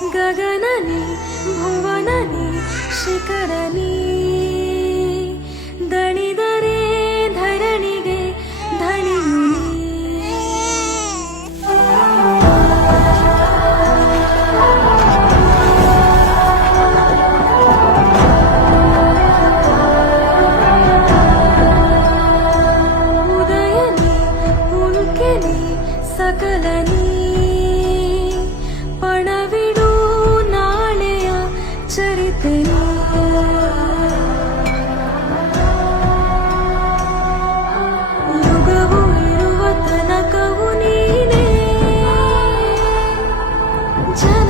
ಗಗನನಿ ಭುವನನಿ ಶಿಖರನಿ ದಣಿದರೆ ಧರಣಿಗೆ ಧಣಿಯು ನೀ. ಉದಯನಿ ಉಲ್ಕೆನಿ ಸಕಲನಿ ಪಣವಿಡು ನಾಳೆಯ ಚರಿತೆನಿ. ಯುಗವು ಇರುವ ತನಕವು ನೀನೇ ಜನ